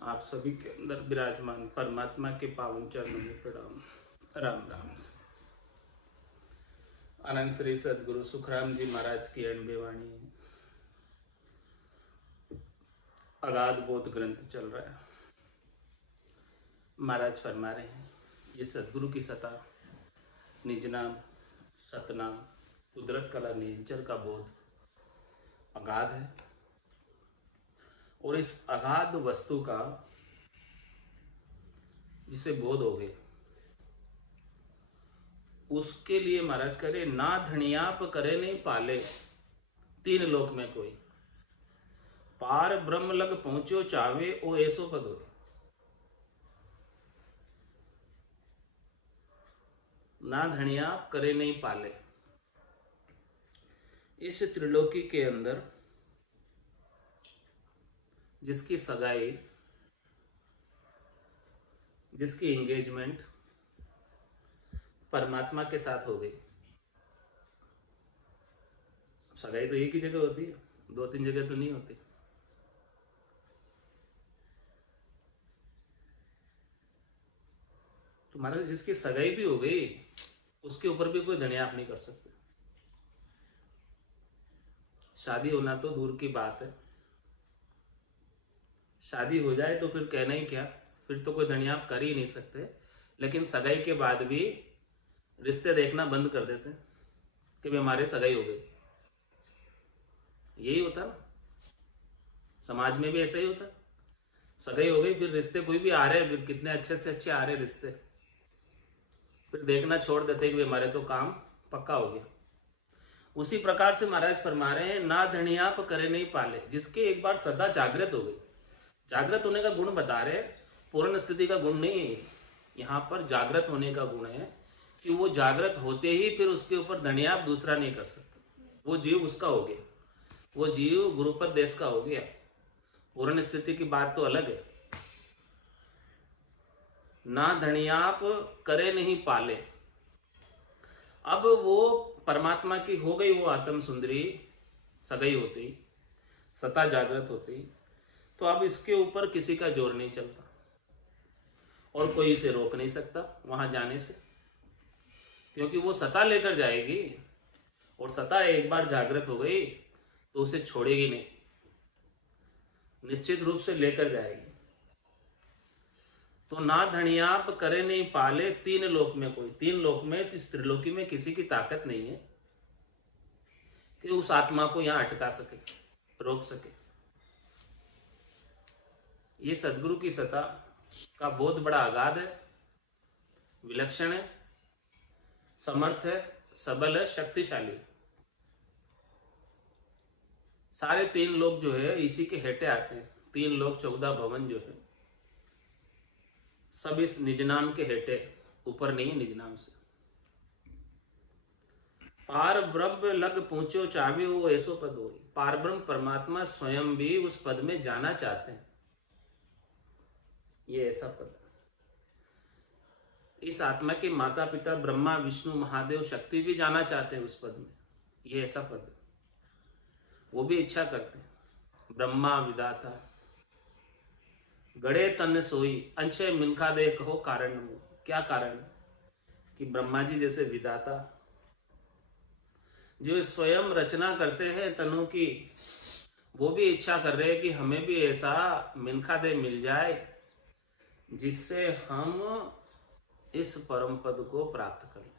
आप सभी के अंदर विराजमान परमात्मा के पावन चरणों में प्रणाम। राम राम। आनंद श्री सदगुरु सुखराम जी महाराज की अणबे वाणी अगाध बोध ग्रंथ चल रहा है। महाराज फरमा रहे हैं ये सदगुरु की सता, निज नाम, सतनाम, कुदरत कला नेचर का बोध अगाध है। और इस अगाध वस्तु का जिसे बोध हो गए उसके लिए महाराज करे ना धनियाप करे नहीं पाले, तीन लोक में कोई पार ब्रह्म लग पहुंचो चावे ओ ऐसो पद हो। ना धनियाप करे नहीं पाले, इस त्रिलोकी के अंदर जिसकी सगाई, जिसकी एंगेजमेंट परमात्मा के साथ हो गई। सगाई तो एक ही जगह होती है, दो तीन जगह तो नहीं होती। तो महाराज जिसकी सगाई भी हो गई उसके ऊपर भी कोई धनियाप नहीं कर सकते। शादी होना तो दूर की बात है, शादी हो जाए तो फिर कहना ही क्या, फिर तो कोई धनियाप कर ही नहीं सकते। लेकिन सगाई के बाद भी रिश्ते देखना बंद कर देते हैं कि भाई हमारे सगाई हो गई। यही होता ना, समाज में भी ऐसा ही होता। सगाई हो गई फिर रिश्ते कोई भी आ रहे हैं, फिर कितने अच्छे से अच्छे आ रहे रिश्ते, फिर देखना छोड़ देते कि हमारे तो काम पक्का हो गया। उसी प्रकार से महाराज फरमा रहे हैं ना धनियाप करे नहीं पाले, जिसके एक बार सदा जागृत हो गई। जागृत होने का गुण बता रहे, पूर्ण स्थिति का गुण नहीं है यहाँ पर, जागृत होने का गुण है कि वो जागृत होते ही फिर उसके ऊपर धनियाप दूसरा नहीं कर सकता। वो जीव उसका हो गया, वो जीव गुरुपद देश का हो गया। पूर्ण स्थिति की बात तो अलग है। ना धनियाप करे नहीं पाले, अब वो परमात्मा की हो गई वो आत्म सुंदरी, सगाई होती, सता जागृत होती, तो अब इसके ऊपर किसी का जोर नहीं चलता और कोई इसे रोक नहीं सकता वहां जाने से, क्योंकि वो सता लेकर जाएगी और सता एक बार जागृत हो गई तो उसे छोड़ेगी नहीं, निश्चित रूप से लेकर जाएगी। तो ना धनियाप करे नहीं पाले, तीन लोक में कोई, तीन लोक में, इस त्रिलोकी में किसी की ताकत नहीं है कि उस आत्मा को यहां अटका सके, रोक सके। ये सदगुरु की सत्ता का बोध बड़ा अगाध है, विलक्षण है, समर्थ है, सबल है, शक्तिशाली। सारे तीन लोग जो है इसी के हेटे आते हैं। तीन लोग 14 भवन जो है सब इस निज नाम के हेटे, ऊपर नहीं है निज नाम से। पार ब्रह्म लग पहुंचो चाहे वो ऐसो पद हो। पार ब्रह्म परमात्मा स्वयं भी उस पद में जाना चाहते हैं। ये ऐसा पद, इस आत्मा के माता पिता ब्रह्मा विष्णु महादेव शक्ति भी जाना चाहते हैं उस पद में। ये ऐसा पद, वो भी इच्छा करते हैं। ब्रह्मा विदाता गड़े तन सोई, अंशे मिनखा दे कहो कारण। क्या कारण? कि ब्रह्मा जी जैसे विदाता जो स्वयं रचना करते हैं तनों की, वो भी इच्छा कर रहे हैं कि हमें भी ऐसा मिनखा दे मिल जाए जिससे हम इस परम पद को प्राप्त कर लें,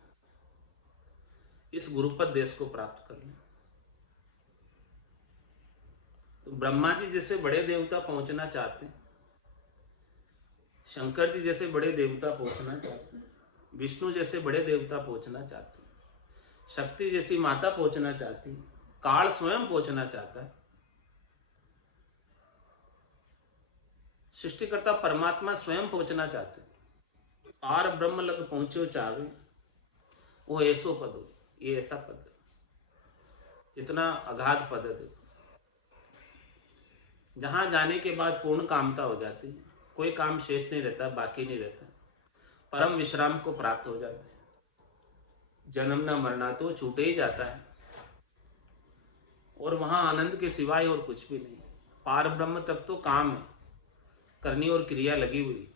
इस गुरुपद देश को प्राप्त कर लें। तो ब्रह्मा जी जैसे बड़े देवता पहुंचना चाहते हैं, शंकर जी जैसे बड़े देवता पहुंचना चाहते हैं, विष्णु जैसे बड़े देवता पहुंचना चाहते हैं, शक्ति जैसी माता पहुंचना चाहती है, काल स्वयं पहुंचना चाहता है, सृष्टिकर्ता परमात्मा स्वयं पहुंचना चाहते हैं। पार ब्रह्म लग पहुंचो चावे वो ऐसो पद हो। ये ऐसा पद है, इतना अगाध पद है। देखो, जहां जाने के बाद पूर्ण कामता हो जाती है, कोई काम शेष नहीं रहता, बाकी नहीं रहता, परम विश्राम को प्राप्त हो जाते हैं। जन्म न मरना तो छूटे ही जाता है और वहां आनंद के सिवाय और कुछ भी नहीं। पार ब्रह्म तक तो काम है, करनी और क्रिया लगी हुई।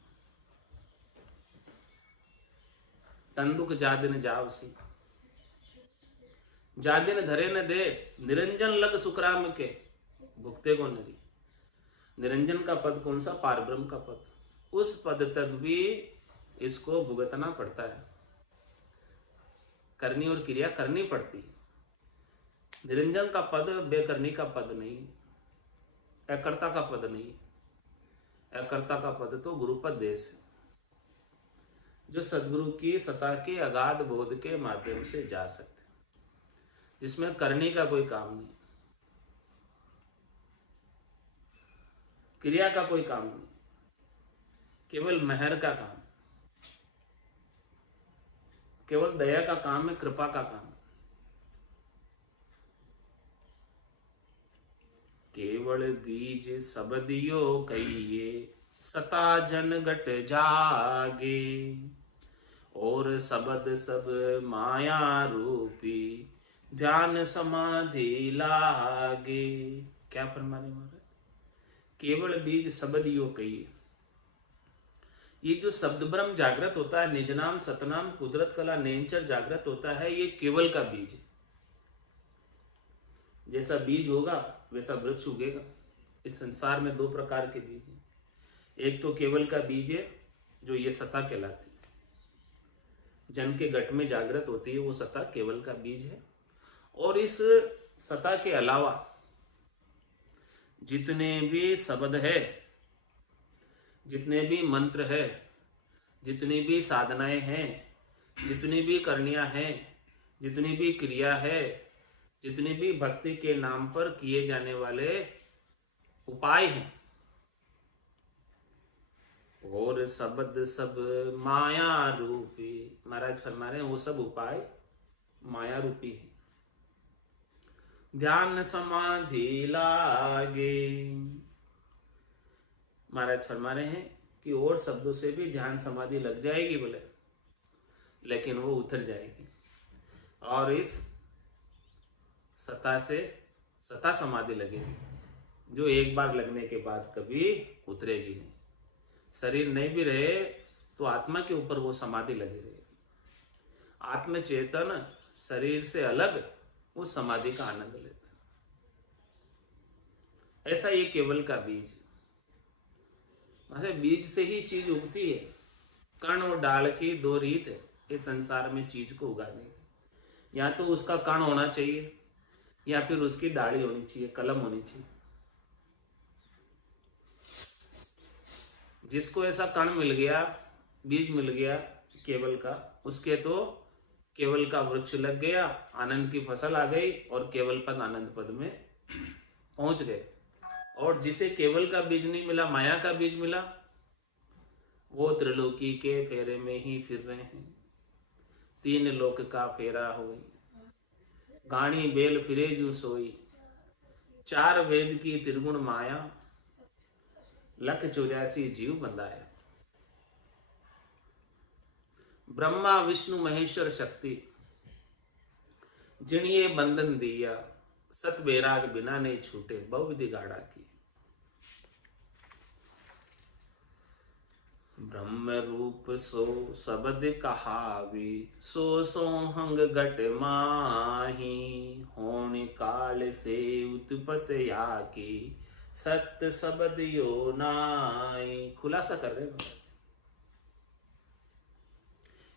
तंदुक जादिन जावसी, जादिन धरे न दे, निरंजन लग सुखराम के, भुगते को नरी। निरंजन का पद कौन सा? पारब्रह्म का पद। उस पद तक भी इसको भुगतना पड़ता है, करनी और क्रिया करनी पड़ती है। निरंजन का पद बेकरनी का पद नहीं, अकर्ता का पद नहीं। अकर्ता का पद तो गुरुपद देश है, जो सदगुरु की सत्ता के अगाध बोध के माध्यम से जा सकते, जिसमें करने का कोई काम नहीं, क्रिया का कोई काम नहीं, केवल मेहर का काम, केवल दया का काम है, कृपा का काम। केवल बीज सबदियो कहिए, सता जन घट जागे, और सबद सब माया रूपी, ध्यान समाधि लागे। क्या फरमा रहे महाराज? केवल बीज सबदियो कहिए। ये जो शब्द ब्रह्म जागृत होता है, निज नाम सतनाम कुदरत कला नेंचर जागृत होता है, ये केवल का बीज है। जैसा बीज होगा वैसा वृक्ष उगेगा। इस संसार में दो प्रकार के बीज हैं। एक तो केवल का बीज है, जो ये सत्ता कहलाती है, जन के घट में जागृत होती है, वो सत्ता केवल का बीज है। और इस सत्ता के अलावा जितने भी शब्द है, जितने भी मंत्र है, जितनी भी साधनाएं हैं, जितनी भी करनियां हैं, जितनी भी क्रिया है, जितनी भी भक्ति के नाम पर किए जाने वाले उपाय हैं, और शब्द सब माया रूपी, महाराज फरमा रहे हैं वो सब उपाय माया रूपी है। ध्यान समाधि लागे, महाराज फरमा रहे हैं कि और शब्दों से भी ध्यान समाधि लग जाएगी बोले, लेकिन वो उतर जाएगी, और इस सत्ता से सत्ता समाधि लगेगी, जो एक बार लगने के बाद कभी उतरेगी नहीं। शरीर नहीं भी रहे तो आत्मा के ऊपर वो समाधि लगी रहेगी। आत्म चेतन शरीर से अलग उस समाधि का आनंद लेता है। ऐसा ये केवल का बीज, बीज से ही चीज उगती है। कण और डाल की दो रीत है इस संसार में चीज को उगाने की। या तो उसका कण होना चाहिए, या फिर उसकी डाली होनी चाहिए, कलम होनी चाहिए। जिसको ऐसा कण मिल गया, बीज मिल गया केवल का, उसके तो केवल का वृक्ष लग गया, आनंद की फसल आ गई, और केवल पद आनंद पद में पहुंच गए। और जिसे केवल का बीज नहीं मिला, माया का बीज मिला, वो त्रिलोकी के फेरे में ही फिर रहे हैं। तीन लोक का फेरा होई, गाणी बेल फिरे जू सोई, चार वेद की त्रिगुण माया, लख 84 जीव बंधाया। ब्रह्मा विष्णु महेश्वर शक्ति, जिन्हें बंधन दिया, सत बैराग बिना नहीं छूटे, बहुविधि गाढ़ा की। ब्रह्म रूप सो शब्द कहावी, सो सोहंग घट माही, होने काल से उत्पत या की, सत्य शब्द यो नाई। खुलासा कर रहे हैं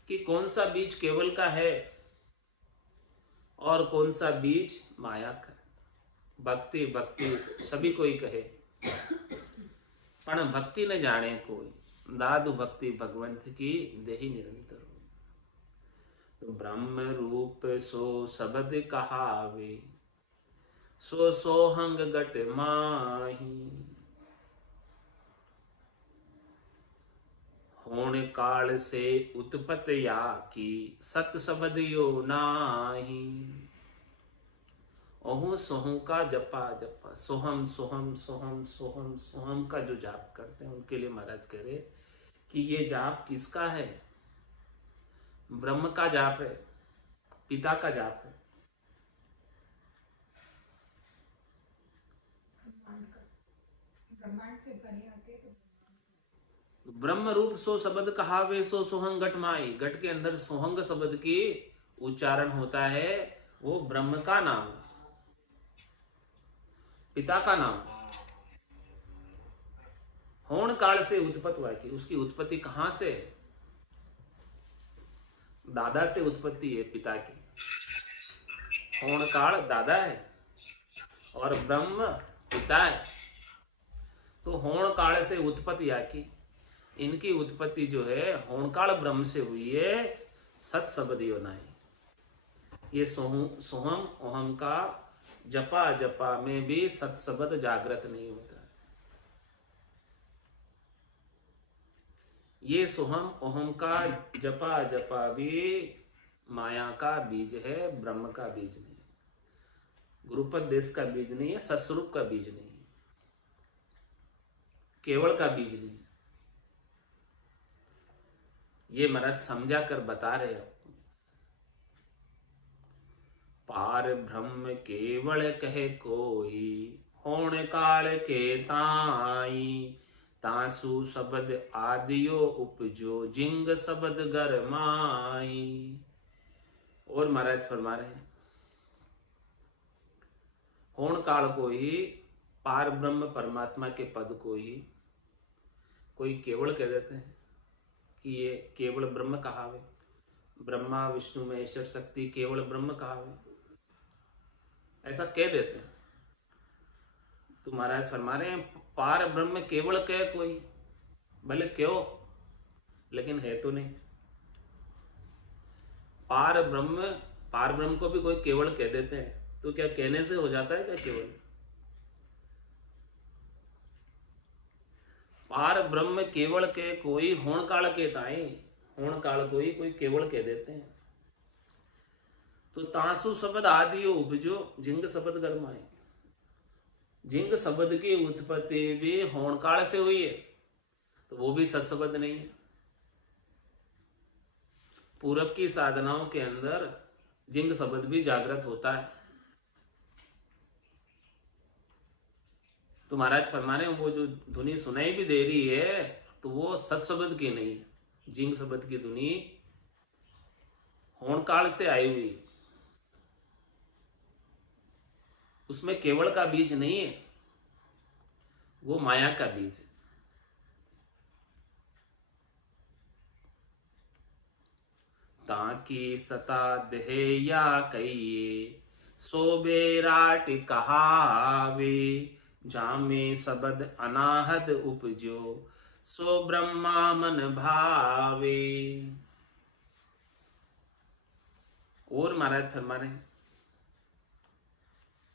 कि कौन सा बीज केवल का है और कौन सा बीज माया का। भक्ति भक्ति सभी कोई कहे, पण भक्ति न जाने कोई, दादु भक्ति भगवंत की देहि निरंतर हो। तो ब्रह्म रूप सो शब्द कहावे, सो सोहंग घट माही, होने काल से उत्पत या की, सत शब्द यो नाही। ओहू सोहम का जपा जपा, सोहम सोहम सोहम सोहम सोहम का जो जाप करते हैं, उनके लिए महाराज कह रहे कि ये जाप किसका है? ब्रह्म का जाप है, पिता का जाप है। ब्रह्मांड से ध्वनि आती है तो ब्रह्म रूप सो शब्द कहावे सो सोहंग घट माई। घट के अंदर सोहंग शब्द की उच्चारण होता है, वो ब्रह्म का नाम है, पिता का नाम। होण काल से उत्पत्ति हुआ की, उसकी उत्पत्ति कहां से? दादा से उत्पत्ति है, पिता की। होण काल दादा है और ब्रह्म पिता है। तो होण काल से उत्पत्ति आकी, इनकी उत्पत्ति जो है होण काल ब्रह्म से हुई है, सत शब्द योनाई। ये सोहम ओहम का जपा जपा में भी सत शब्द जागृत नहीं होता। ये सोहम ओहम का जपा जपा भी माया का बीज है, ब्रह्म का बीज नहीं, गुरुपद देश का बीज नहीं है, सस्वरूप का बीज नहीं है, केवल का बीज नहीं है। ये महाराज समझा कर बता रहे हैं। पार ब्रह्म केवल कहे कोई, होण काल के ताई। तासु शब्द आदियो उपजो, जिंग शब्द गरमाई। और महाराज फरमा रहे हैं, होण काल को ही, पार ब्रह्म परमात्मा के पद को ही कोई केवल कह देते हैं कि ये केवल ब्रह्म कहावे। ब्रह्मा विष्णु महेश्वर शक्ति केवल ब्रह्म कहावे, ऐसा कह देते हैं। तो महाराज फरमा रहे हैं, पार ब्रह्म केवल कह कोई, भले क्यों, लेकिन है तो नहीं। पार ब्रह्म को भी कोई केवल कह देते हैं, तो क्या कहने से हो जाता है क्या केवल? पार ब्रह्म केवल के कोई, होण काल के ताई। होण काल को ही कोई केवल कह देते हैं। तो तासु शब्द आदि उपजो, जिंग शब्द गरमाए। जिंग शब्द की उत्पत्ति भी होण काल से हुई है, तो वो भी सत्शब्द नहीं है। पूरब की साधनाओं के अंदर जिंग शब्द भी जागृत होता है। तो महाराज फरमाने, वो जो धुनी सुनाई भी दे रही है, तो वो सत्शब्द की नहीं है। जिंग शब्द की धुनी होण काल से आई हुई, उसमें केवल का बीज नहीं है, वो माया का बीज है। ताकि सता देह या कहिए, सोबे राट कहावे। जामे शब्द अनाहद उपजो, सो ब्रह्मा मन भावे। और महाराज फरमा रहे हैं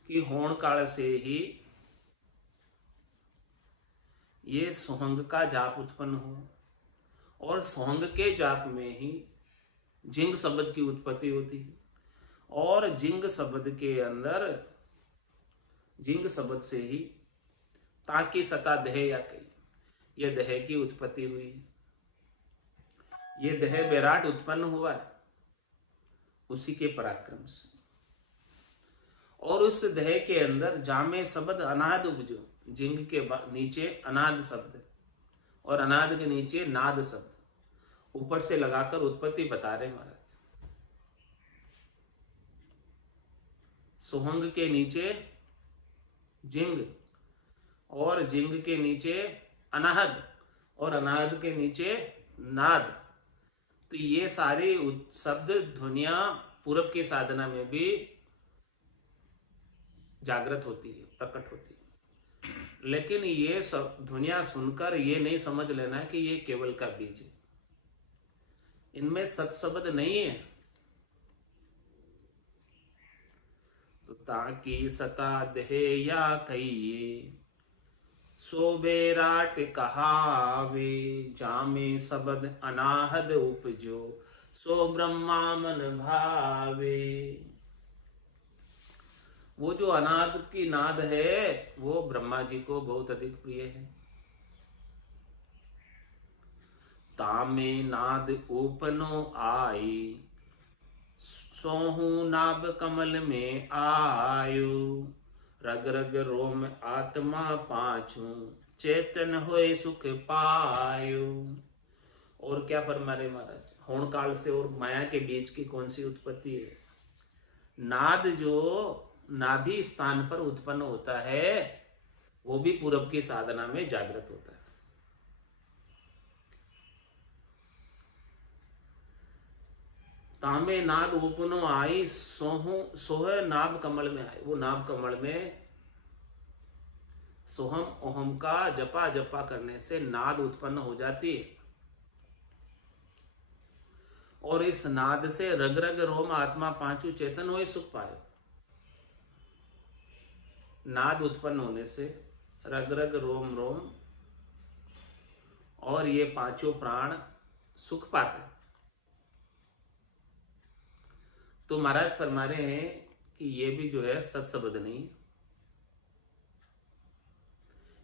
कि होण काल से ही ये सोहंग का जाप उत्पन्न हो, और सोहंग के जाप में ही जिंग शब्द की उत्पत्ति होती है, और जिंग शब्द के अंदर जिंग शब्द से ही ताकि सता देह या कही, यह देह की उत्पत्ति हुई। ये देह विराट उत्पन्न हुआ है उसी के पराक्रम से। और उस देह के अंदर जामे शब्द अनाद उपजो, जिंग के नीचे अनाद शब्द और अनाद के नीचे नाद शब्द ऊपर से लगाकर उत्पत्ति बता रहे महाराज। सोहंग के नीचे जिंग, और जिंग के नीचे अनाहद, और अनाहद के नीचे नाद। तो ये सारी शब्द ध्वनियां पूरब की साधना में भी जागृत होती है, प्रकट होती है। लेकिन ये सब ध्वनियां सुनकर ये नहीं समझ लेना है कि ये केवल का बीज है, इनमें सत्शब्द नहीं है। तो ताकि सता देह या कहिए, सो बेराट कहावे। जामे शब्द अनाहद उपजो, सो ब्रह्मा मन भावे। वो जो अनाद की नाद है, वो ब्रह्मा जी को बहुत अधिक प्रिय है। तामे नाद ऊपनो आई, सोहू नाभ कमल में आयु। रग रग रोम आत्मा पाछू, चेतन होए सुख पायो। और क्या फरमा रहे महाराज, होण काल से और माया के बीच की कौन सी उत्पत्ति है? नाद जो नाभि स्थान पर उत्पन्न होता है वो भी पूरब की साधना में जागृत होता है। तामे नाद उपनो आई सोह नाभ कमल में आए। वो नाभ कमल में सोहम ओहम का जपा जपा करने से नाद उत्पन्न हो जाती है और इस नाद से रग रग रोम आत्मा पांचों चेतन हुए सुख पाए। नाद उत्पन्न होने से रग रग रोम रोम और ये पांचों प्राण सुख पाते। तो महाराज फरमा रहे हैं कि ये भी जो है सत्शब्द नहीं,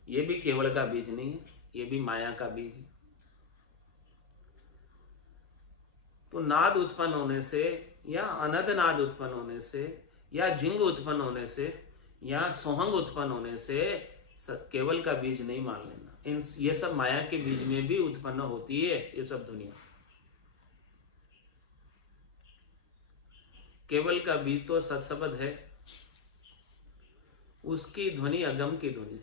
ये भी केवल का बीज नहीं, ये भी माया का बीज है। तो नाद उत्पन्न होने से या अनद नाद उत्पन्न होने से या जिंग उत्पन्न होने से या सोहंग उत्पन्न होने से केवल का बीज नहीं मान लेना। ये सब माया के बीज में भी उत्पन्न होती है ये सब दुनिया। केवल का बीज तो सत्शब्द है, उसकी ध्वनि अगम की ध्वनि।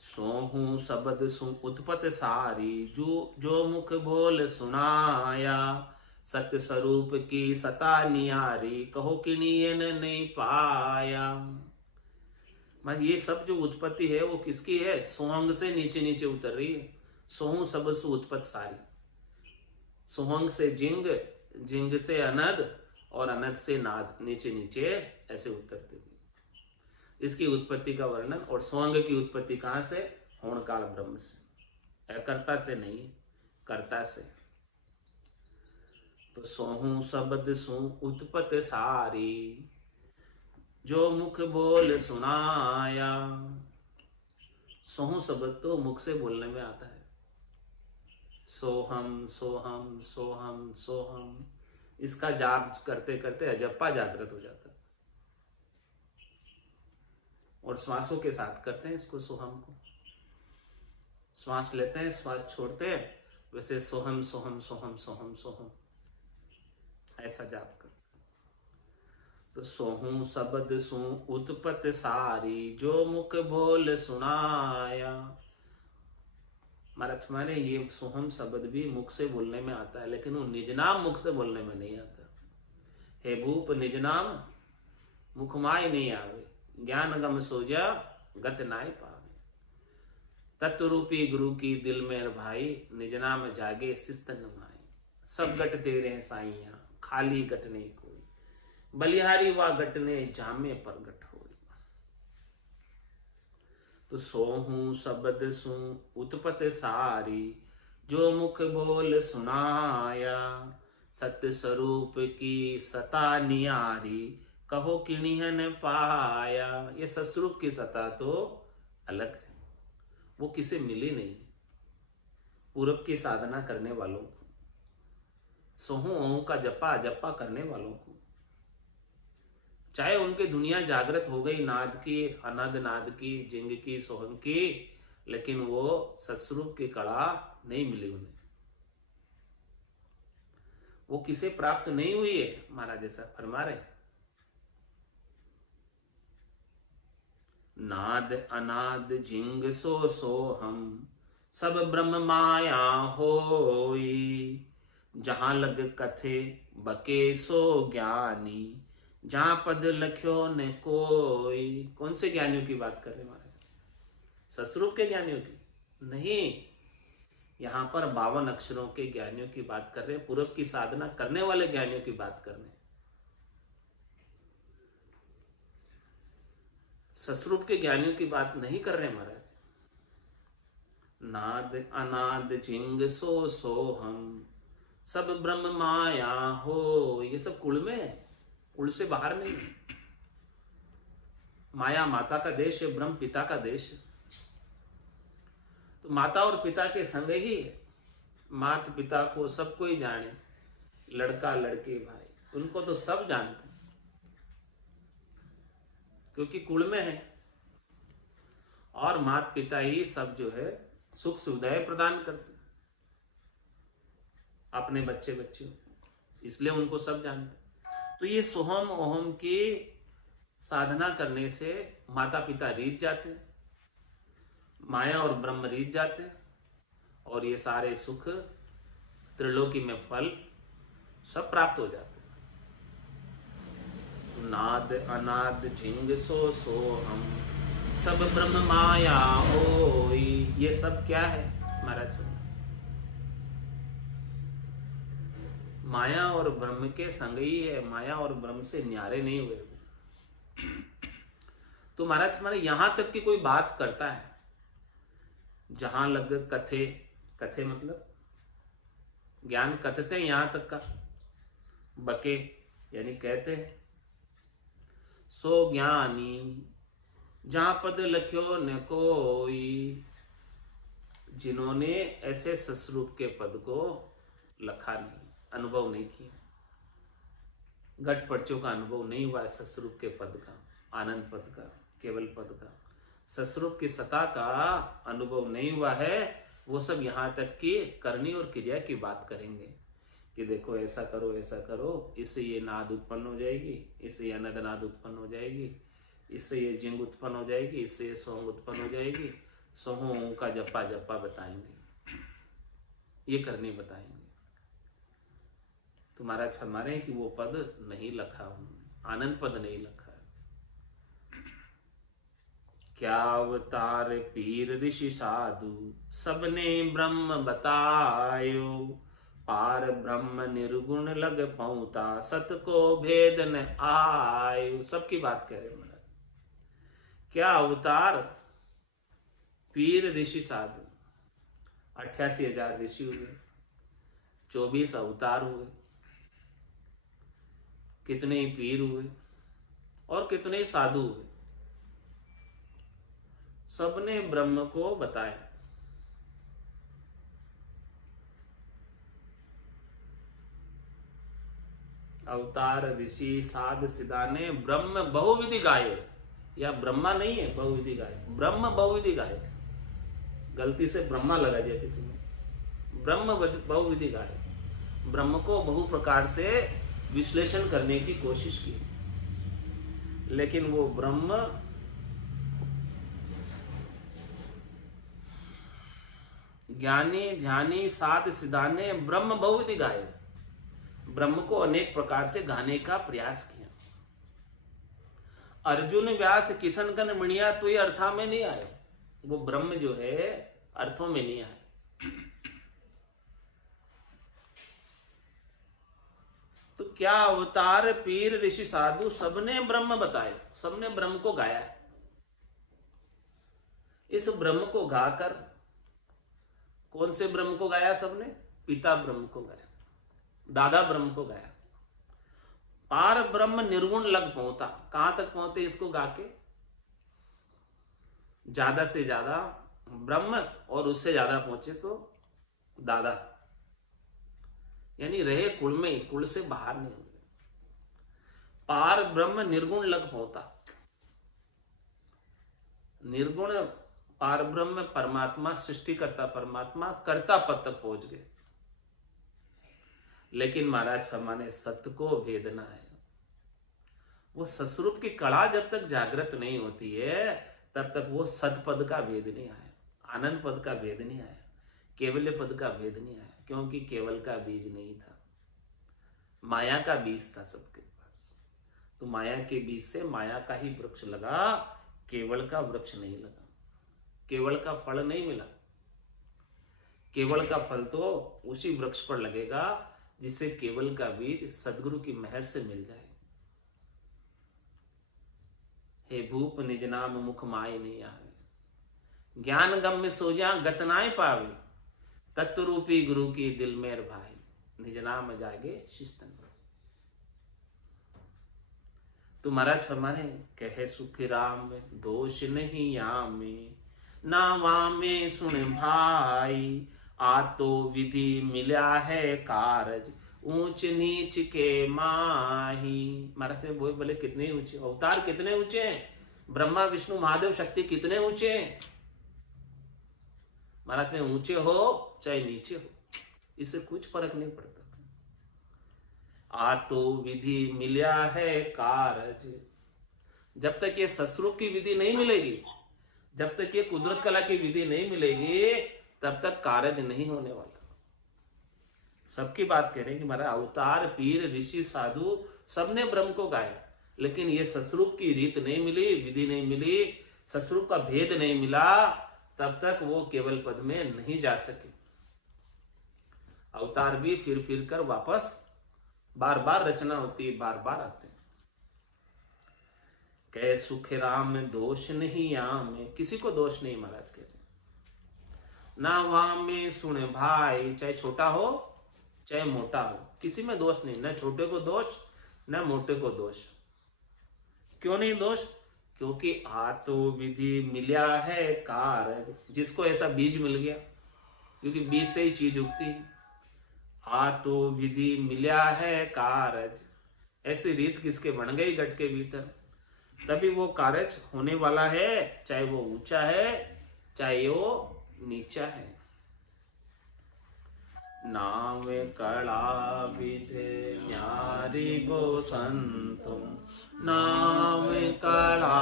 सोहू शब्द सुन उत्पत सारी जो मुख बोल सुनाया। सत्य स्वरूप की सता नियारी कहो कि नियन नहीं पाया। ये सब जो उत्पत्ति है वो किसकी है? सोहंग से नीचे नीचे उतर रही है। सोहू शब्द सु उत्पत सारी, सोहंग से जिंग, जिंग से अनद और अनद से नाद, नीचे नीचे ऐसे उतरते हुए इसकी उत्पत्ति का वर्णन। और सोहंग की उत्पत्ति कहां से? होण काल ब्रह्म से, अकर्ता से नहीं, कर्ता से। तो सोहू शब्द सु उत्पत सारी जो मुख बोल सुनाया। सोहू शब्द तो मुख से बोलने में आता है। सोहम सोहम सोहम सोहम, इसका जाप करते करते अजप्पा जागृत हो जाता है। और श्वासों के साथ करते हैं इसको, सोहम को। श्वास लेते हैं, श्वास छोड़ते हैं, वैसे सोहम सोहम सोहम सोहम सोहम ऐसा जाप करते हैं। तो सोहू शब्द सु उत्पत सारी जो मुख बोल सुनाया। महाराज माने ये सोहम शब्द भी मुख से बोलने में आता है, लेकिन वो निज नाम मुख से बोलने में नहीं आता। हे भूप निज नाम मुखमाय नहीं आवे, ज्ञान गम सोजा गत नाय पावे। तत्वरूपी गुरु की दिल में भाई, निज नाम जागे सिस्तन माए। सब गट तेरे हैं साइया, खाली गट नहीं कोई, बलिहारी वा गटने जामे पर गट होई। तो सोहू शब्द सु उत्पत सारी जो मुख बोल सुनाया। सत्य स्वरूप की सता नियारी कहो किणिहन पाया। ये सत्स्वरूप की सता तो अलग है, वो किसे मिली नहीं। पूरब की साधना करने वालों को, सोहू ओं का जपा जपा करने वालों को, चाहे उनके दुनिया जागृत हो गई नाद की, अनद नाद की, जिंग की, सोहम की, लेकिन वो सत्स्वरूप की कड़ा नहीं मिली उन्हें। वो किसे प्राप्त नहीं हुई है? महाराज ऐसा फरमा रहे, नाद अनाद जिंग सो सोहम सब ब्रह्म माया होई। जहां लग कथे बके सो ज्ञानी, जहां पद लख्यो ने कोई। कौन से ज्ञानियों की बात कर रहे महाराज? सस्वरूप के ज्ञानियों की नहीं, यहां पर 52 अक्षरों के ज्ञानियों की बात कर रहे हैं। पूरब की साधना करने वाले ज्ञानियों की बात कर रहे हैं, सस्वरूप के ज्ञानियों की बात नहीं कर रहे महाराज। नाद अनाद जिंग सो सोहम सब ब्रह्म माया हो। ये सब कुल में है, कुल से बाहर नहीं। माया माता का देश है, ब्रह्म पिता का देश है। तो माता और पिता के संग ही है। माता पिता को सबको ही जाने, लड़का लड़की भाई, उनको तो सब जानते हैं। क्योंकि कुल में है, और माता पिता ही सब जो है सुख सुविधाएं प्रदान करते अपने बच्चे बच्चियों, इसलिए उनको सब जानते। तो ये सोहम ओहम की साधना करने से माता पिता रीझ जाते, माया और ब्रह्म रीझ जाते, और ये सारे सुख त्रिलोकी में फल सब प्राप्त हो जाते। नाद अनाद झिंग सो सोहम सब ब्रह्म माया होई। ये सब क्या है महाराज? माया और ब्रह्म के संग ही है, माया और ब्रह्म से न्यारे नहीं हुए। तो महाराज हमारे यहां तक की कोई बात करता है जहां लग कथे, कथे मतलब ज्ञान कथते हैं, यहां तक का बके यानी कहते हैं। सो ज्ञानी जहां पद लख्यो न कोई, जिन्होंने ऐसे सस्वरूप के पद को लखा नहीं, अनुभव नहीं किया, घट पर्चों का अनुभव नहीं हुआ है सस्वरूप के पद का, आनंद पद का, केवल पद का, सस्वरूप की सत्ता का अनुभव नहीं हुआ है, वो सब यहां तक कि करनी और क्रिया की बात करेंगे कि देखो ऐसा करो, इससे ये नाद उत्पन्न हो जाएगी, इससे ये अनद नाद उत्पन्न हो जाएगी, इससे ये जिंग उत्पन्न हो जाएगी, इससे ये सोंग उत्पन्न हो जाएगी, सोहों का जप्पा जप्पा बताएंगे, ये करनी बताएंगे। तो महाराज फरमा रहे हैं कि वो पद नहीं लखा, आनंद पद नहीं लखा। क्या अवतार पीर ऋषि साधु सबने ब्रह्म बतायो, पार ब्रह्म निर्गुण लग पहुंता सत को भेद न आयु। सबकी बात कह रहे महाराज। क्या अवतार पीर ऋषि साधु, 88,000 ऋषि हुए, 24 अवतार हुए, कितने ही पीर हुए और कितने ही साधु हुए, सबने ब्रह्म को बताया। अवतार ऋषि साध सिदाने ब्रह्म बहुविधि गाये, या ब्रह्मा नहीं है बहुविधि गाये, ब्रह्म बहुविधि गाये, गलती से ब्रह्मा लगा दिया किसी ने, ब्रह्म बहुविधि गाये, ब्रह्म को बहु प्रकार से विश्लेषण करने की कोशिश की, लेकिन वो ब्रह्म ज्ञानी ध्यानी साध सिदाने ब्रह्म बहुविधि गाये, ब्रह्म को अनेक प्रकार से गाने का प्रयास किया। अर्जुन व्यास किशन गण मणिया तो ये अर्था में नहीं आए, वो ब्रह्म जो है अर्थों में नहीं आए। तो क्या अवतार पीर ऋषि साधु सबने ब्रह्म बताए, सबने ब्रह्म को गाया। इस ब्रह्म को गाकर, कौन से ब्रह्म को गाया सबने? पिता ब्रह्म को गाया, दादा ब्रह्म को गाया। पार ब्रह्म निर्गुण लग पहुंचा, कहां तक पहुंचे इसको गा के? ज्यादा से ज्यादा ब्रह्म और उससे ज्यादा पहुंचे तो दादा, यानी रहे कुल में ही, कुल से बाहर नहीं हुए। पार ब्रह्म निर्गुण लग पहुंचा, निर्गुण पार ब्रह्म परमात्मा, सृष्टिकर्ता परमात्मा कर्ता पद तक पहुंच गए। लेकिन महाराज फरमाने सत्य को भेदना है। वो सस्वरूप की कला जब तक जागृत नहीं होती है तब तक वो सत पद का भेद नहीं आया, आनंद पद का भेद नहीं आया, केवल्य पद का भेद नहीं आया, क्योंकि केवल का बीज नहीं था, माया का बीज था सबके पास। तो माया के बीज से माया का ही वृक्ष लगा, केवल का वृक्ष नहीं लगा, केवल का फल नहीं मिला। केवल का फल तो उसी वृक्ष पर लगेगा जिसे केवल का बीज सदगुरु की मेहर से मिल जाए। हे भूप निज नाम मुख माय नहीं आवे, ज्ञान गम में सो जा गतनाए पावे, तत्व रूपी गुरु की दिल मेर भाई, निज नाम जागे शिस्तन। तो महाराज फरमाने कहे सुख राम दोष नहीं यामे, नावा में सुन भाई, आ तो विधि मिला है कारज, ऊंच नीच के माही। महाराज बोले कितने ऊंचे अवतार, कितने ऊंचे हैं? ब्रह्मा विष्णु महादेव शक्ति कितने ऊंचे हैं महाराज में, ऊंचे हो चाहे नीचे हो, इससे कुछ फर्क नहीं पड़ता। आतो विधि मिल्या है कारज, जब तक ये ससुर की विधि नहीं मिलेगी, जब तक ये कुदरत कला की विधि नहीं मिलेगी, तब तक कारज नहीं होने वाला। सबकी बात कह रहे हैं कि हमारा अवतार पीर ऋषि साधु सबने ब्रह्म को गाया, लेकिन ये ससुर की रीत नहीं मिली, विधि नहीं मिली, ससुर का भेद नहीं मिला, तब तक वो केवल पद में नहीं जा सके। अवतार भी फिर फिर कर वापस बार बार रचना होती है, बार बार आते हैं। कह सुख राम दोष नहीं आम में, किसी को दोष नहीं महाराज कहते। ना वहां में सुने भाई, चाहे छोटा हो चाहे मोटा हो, किसी में दोष नहीं, न छोटे को दोष न मोटे को दोष। क्यों नहीं दोष? क्योंकि आतो विधि मिल्या है कारज, जिसको ऐसा बीज मिल गया, क्योंकि बीज से ही चीज उगती है। आतो विधि मिल्या है कारज, ऐसी रीत किसके बन गई घट के भीतर, तभी वो कारज होने वाला है, चाहे वो ऊंचा है चाहे वो नीचा है। नाम कला विधि न्यारी वो संतुम, नाम कला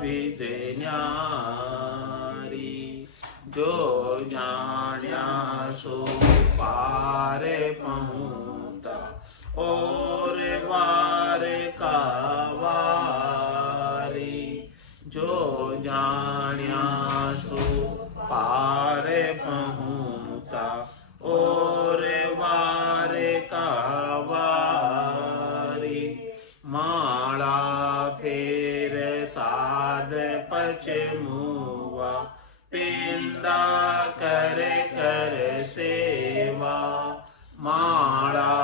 विधि न्यारी, जो जान्या सो पारे पहुँचा, और वार का वारी, जो जान्या सो पारे पहुँचा, और वार का वारी, माला फेर साध पचे मुआ, पिंदा कर कर सेवा, माला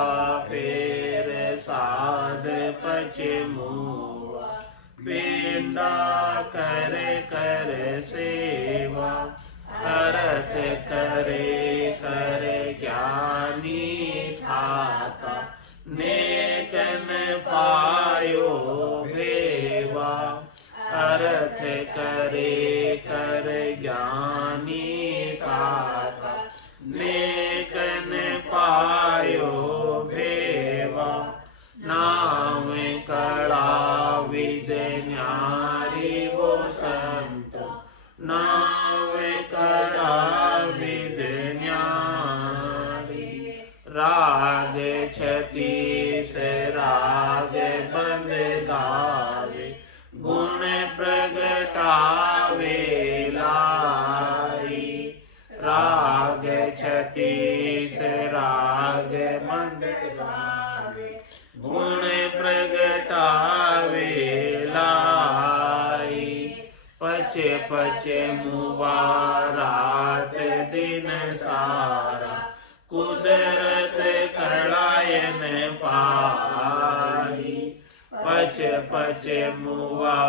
फेर साध पचे मुआ, पिंदा कर कर सेवा, अर्थ करे करे ज्ञानी थाता, नेकन पायो भेवा, अर्थ करे कर ज्ञानी थाता, नेकन पायो भेवा, नाम कला विधि न्यारी वो संत, नाम कला विधि न्यारी, राग छतीस राग बंद गावे, गुण प्रगटावे लाई, राग छतीस राग बंद गावे, गुण प्रगटावे लाई, पचे पचे मुआ रात दिन सारा, कुदरत कड़ायन पाई, पचे पचे मुआ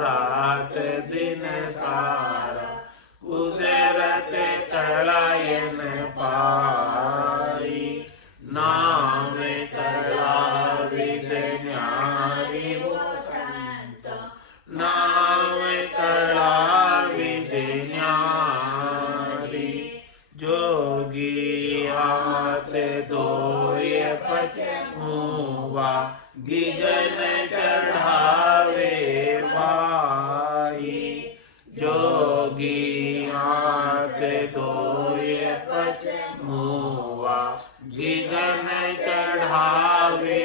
रात दिन सारा, कुदरत कड़ायन पाई, नाम कला विधि न्यारी वो संत, नाम कला विधि न्यारी, जोगी हाथ धोए पचे मुआ, गिगन चढ़ावे भाई, जोगी हाथ धोए पचे मुआ, गिगन चढ़ावे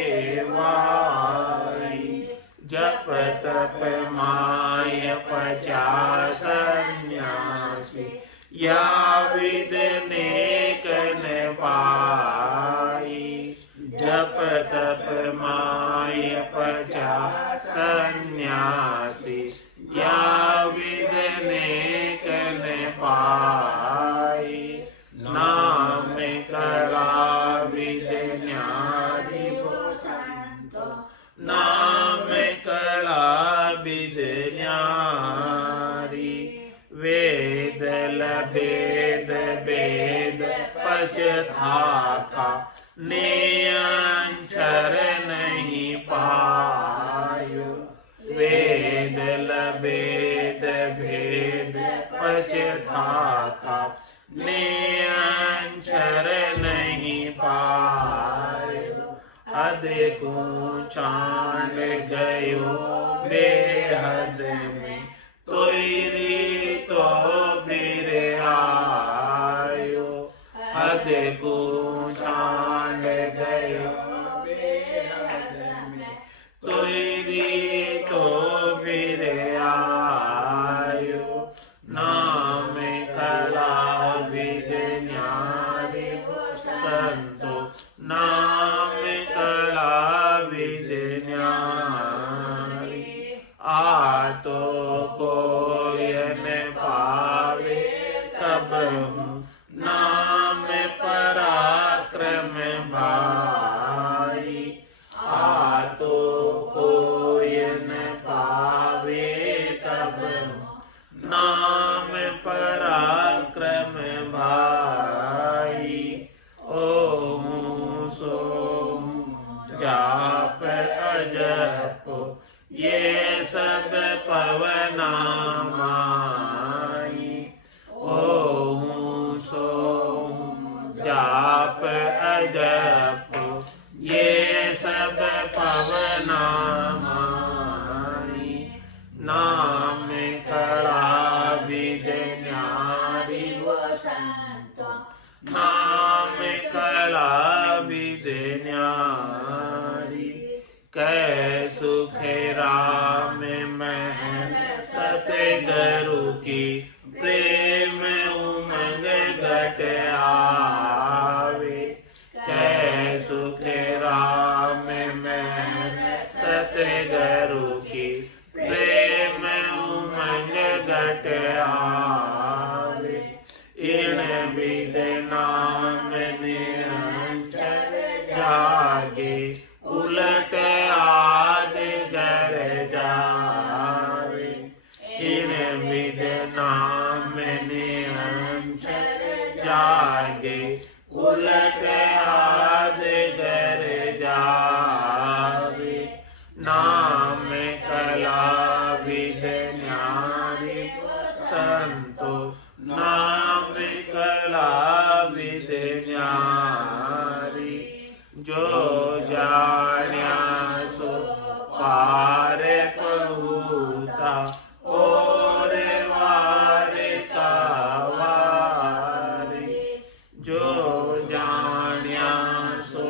भाई, जप तप माय पचा सन्यासी, या विद नेकन पाई, जप तप माय पचा सन्यासी, या विद नेकन पाई, नाम कला विधि न्यारी वो संत, नाम कला विधि न्यारी, वेद लभेद भेद पच थाका, नियंचर नहीं पायो, वेद लभेद पछताता, निरंतर नहीं पायो, देखो चांद गयो बेहद में, तोरी तो फिर आयो, देखो चांद गयो बेहद में, तोरी तो फिर आयो, नाम कला विद न्यारी संतो, नाम कला विद न्यारी, तो कोई न पावे कबहू, नाम पराक्रम भाई, तो कोई न पावे कबहू, नाम पराक्रम भाई। ओम सोम जाप अजप, ये सब पवना माई, ओम सोम जाप अजप, ये सब पवना माई, नाम कला विद न्यारी संतो, नाम कला विद न्यारी, कै सुख राम महल सतगुरु की, प्रेम उमंग घट आवे, कै सुख राम महल सतगुरु की, प्रेम उमंग घट आवे, इन विद नाम निरंतर जागे, उलट आद गर जावे, इन विद नाम निरंतर जागे, उलट आद गर जावे, नाम कला विद न्यारी संतो, नाम कला विद न्यारी, जो जान्या सो पार पहुता, और वार का वारी, जो जान्या सो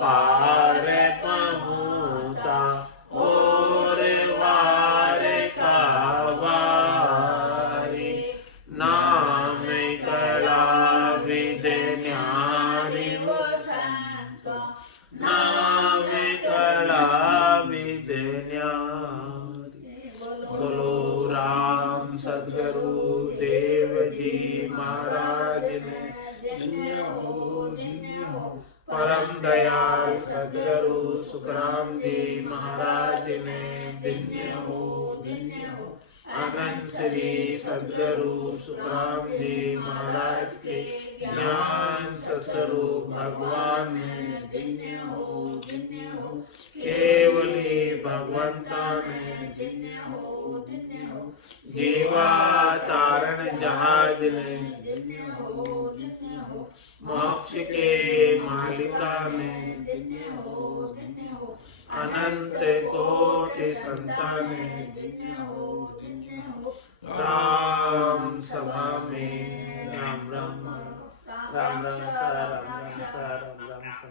पार पहुता, और वार का वारी, नाम कला विद न्यारी संतो, नाम कला विद न्यारी। बोलो राम सद्गुरु देव जी महाराज ने, धन्य हो धन्य हो, परम दयाल सद्गुरु सुखराम जी महाराज ने, धन्य हो धन्य हो, अनंत श्री सद्गुरु सुखराम जी महाराज के ज्ञान स्वरूप भगवान ने, धन्य हो धन्य हो, केवली भगवंता ने, धन्य हो धन्य हो, जीवा तारण जहाज ने, धन्य हो धन्य हो, मोक्ष के मालिका ने, धन्य हो धन्य हो, अनंत कोटि संताने, धन्य हो धन्य हो, राम सभा में राम राम, राम राम सा राम राम सा राम राम सा।